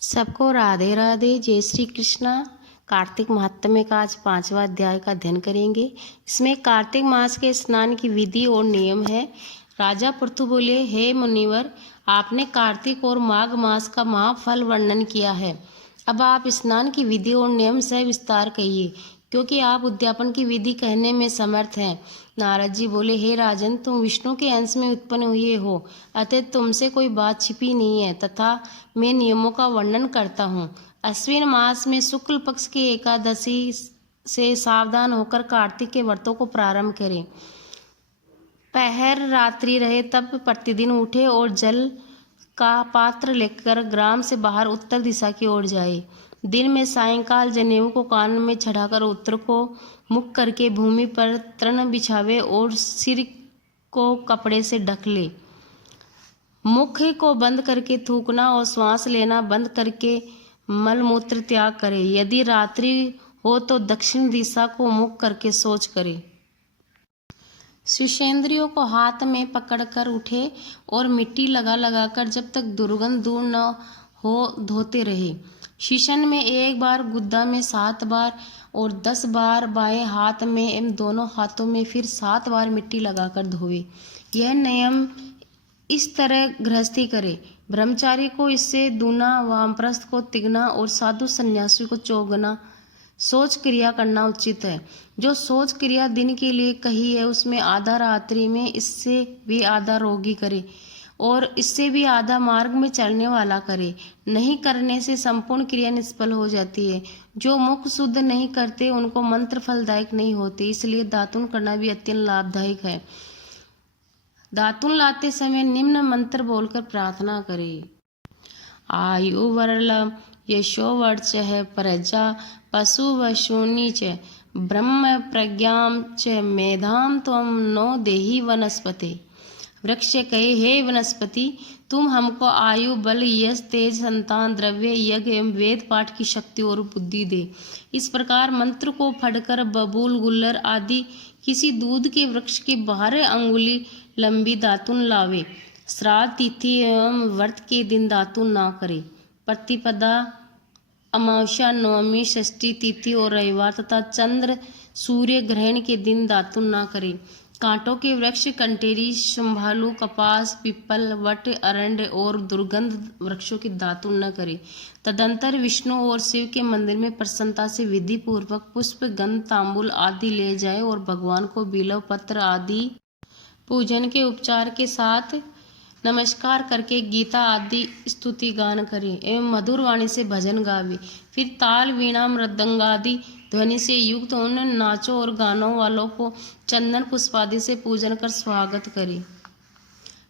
सबको राधे राधे, जय श्री कृष्णा। कार्तिक महात्म्य का आज 5वां अध्याय का अध्ययन करेंगे। इसमें कार्तिक मास के स्नान की विधि और नियम है। राजा पृथु बोले, हे मुनिवर, आपने कार्तिक और माघ मास का महाफल वर्णन किया है। अब आप स्नान की विधि और नियम से विस्तार कहिए, क्योंकि आप उद्यापन की विधि कहने में समर्थ हैं। नारद जी बोले, हे राजन, तुम विष्णु के अंश में उत्पन्न हुए हो, अतः तुमसे कोई बात छिपी नहीं है, तथा मैं नियमों का वर्णन करता हूँ। अश्विन मास में शुक्ल पक्ष की एकादशी से सावधान होकर कार्तिक के व्रतों को प्रारंभ करें। पहर रात्रि रहे तब प्रतिदिन उठे और जल का पात्र लेकर ग्राम से बाहर उत्तर दिशा की ओर जाए। दिन में सायंकाल जनेऊ को कान में चढ़ाकर उत्तर को मुख करके भूमि पर तृण बिछावे और सिर को कपड़े से ढक ले। मुख को बंद करके थूकना और श्वास लेना बंद करके मलमूत्र त्याग करे। यदि रात्रि हो तो दक्षिण दिशा को मुख करके शौच करे। स्विषेंद्रियों को हाथ में पकड़कर उठे और मिट्टी लगा लगाकर जब तक दुर्गंध दूर न हो धोते रहे। शीशन में 1 बार, गुद्दा में 7 बार और 10 बार बाएं हाथ में एवं दोनों हाथों में फिर 7 बार मिट्टी लगाकर धोवे। यह नियम इस तरह गृहस्थी करे। ब्रह्मचारी को इससे दूना, वामप्रस्थ को तिगना और साधु सन्यासी को चौगुना शौच क्रिया करना उचित है। जो शौच क्रिया दिन के लिए कही है उसमें आधा रात्रि में, इससे भी आधा रोगी करे और इससे भी आधा मार्ग में चलने वाला करे। नहीं करने से संपूर्ण क्रिया निष्फल हो जाती है। जो मुख शुद्ध नहीं करते उनको मंत्र फलदायक नहीं होते, इसलिए दातुन करना भी अत्यंत लाभदायक है। दातुन लाते समय निम्न मंत्र बोलकर प्रार्थना करें। आयु वरलम यशो वर्च है प्रजा पशु वशूनि च ब्रह्म प्रज्ञाम च मेधाम त्वं नो देहि वनस्पते। वृक्ष कहे, हे वनस्पति, तुम हमको आयु, बल, यश, तेज, संतान, द्रव्य, यज्ञ एवं वेद पाठ की शक्ति और बुद्धि दे। इस प्रकार मंत्र को फड़कर बबूल, गुल्लर आदि किसी दूध के वृक्ष की 12 अंगुली लंबी दातुन लावे। श्राद्ध तिथि एवं व्रत के दिन दातुन ना करे। प्रतिपदा, अमावस्या, नवमी, षष्ठी तिथि और रविवार तथा चंद्र सूर्य ग्रहण के दिन दातुन ना करे। कांटों के वृक्ष कंटेरी, शंभालू, कपास, पिप्पल, वट, अरंड और दुर्गंध वृक्षों की दातुन न करे। तदंतर विष्णु और शिव के मंदिर में प्रसन्नता से विधि पूर्वक पुष्प, गंध, तांबूल आदि ले जाए और भगवान को बिल्व पत्र आदि पूजन के उपचार के साथ नमस्कार करके गीता आदि स्तुति गान करे एवं मधुर वाणी से भजन गावे। फिर ताल, वीणा, मृदंगादि ध्वनि से युक्त उन नाचों और गानों वालों को चंदन पुष्पादि से पूजन कर स्वागत करे,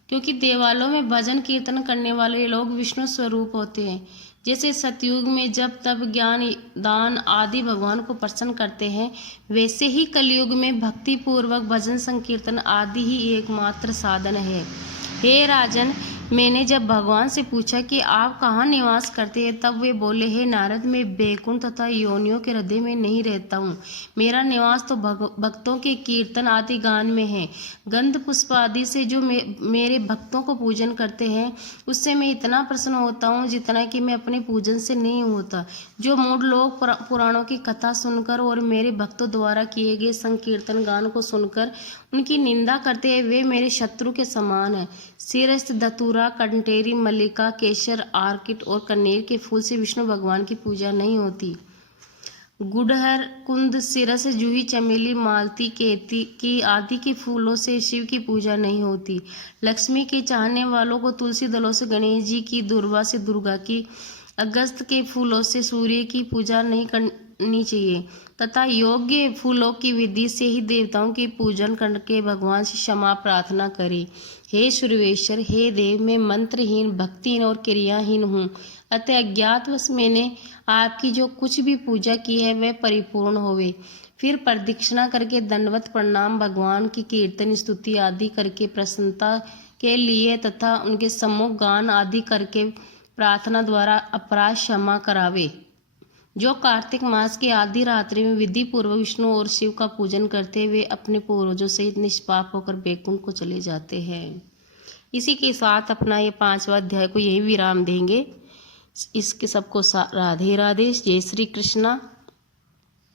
क्योंकि देवालयों में भजन कीर्तन करने वाले लोग विष्णु स्वरूप होते हैं। जैसे सतयुग में जब तब ज्ञान, दान आदि भगवान को प्रसन्न करते हैं, वैसे ही कलयुग में भक्ति पूर्वक भजन संकीर्तन आदि ही एकमात्र साधन है। हे राजन, मैंने जब भगवान से पूछा कि आप कहाँ निवास करते हैं, तब वे बोले, हे नारद, मैं बैकुंठ तथा योनियों के हृदय में नहीं रहता हूँ। मेरा निवास तो भक्तों के कीर्तन आदि गान में है। गंध पुष्प आदि से जो मेरे भक्तों को पूजन करते हैं, उससे मैं इतना प्रसन्न होता हूँ जितना कि मैं अपने पूजन से नहीं होता। जो मूढ़ लोग पुराणों की कथा सुनकर और मेरे भक्तों द्वारा किए गए संकीर्तन गान को सुनकर उनकी निंदा करते हैं, वे मेरे शत्रु के समान है। सिरस्थ, धतूरा, कंटेरी, मल्लिका, केसर, आर्किड और कनेर के फूल से विष्णु भगवान की पूजा नहीं होती। गुड़हर, कुंद, सिरस, जूही, चमेली, मालती, केतकी आदि के फूलों से शिव की पूजा नहीं होती। लक्ष्मी के चाहने वालों को तुलसी दलों से गणेश जी की, दुर्वा से दुर्गा की, अगस्त के फूलों से सूर्य की पूजा नहीं करनी चाहिए तथा योग्य फूलों की विधि से ही देवताओं की पूजन करके भगवान से क्षमा प्रार्थना करें। हे सूर्येश्वर, हे देव, मैं मंत्रहीन, भक्तिहीन और क्रियाहीन हूँ, अतः अज्ञातवश मैंने आपकी जो कुछ भी पूजा की है वह परिपूर्ण होवे। फिर प्रदक्षिणा करके दंडवत प्रणाम भगवान की कीर्तन, स्तुति आदि करके प्रसन्नता के लिए तथा उनके सम्मुख गान आदि करके प्रार्थना द्वारा अपराध क्षमा करावे। जो कार्तिक मास की आधी रात्रि में विधि पूर्वक विष्णु और शिव का पूजन करते वे अपने पूर्वजों सहित निष्पाप होकर बैकुंठ को चले जाते हैं। इसी के साथ अपना ये 5वां अध्याय को यही विराम देंगे। इसके सबको राधे राधे, जय श्री कृष्णा।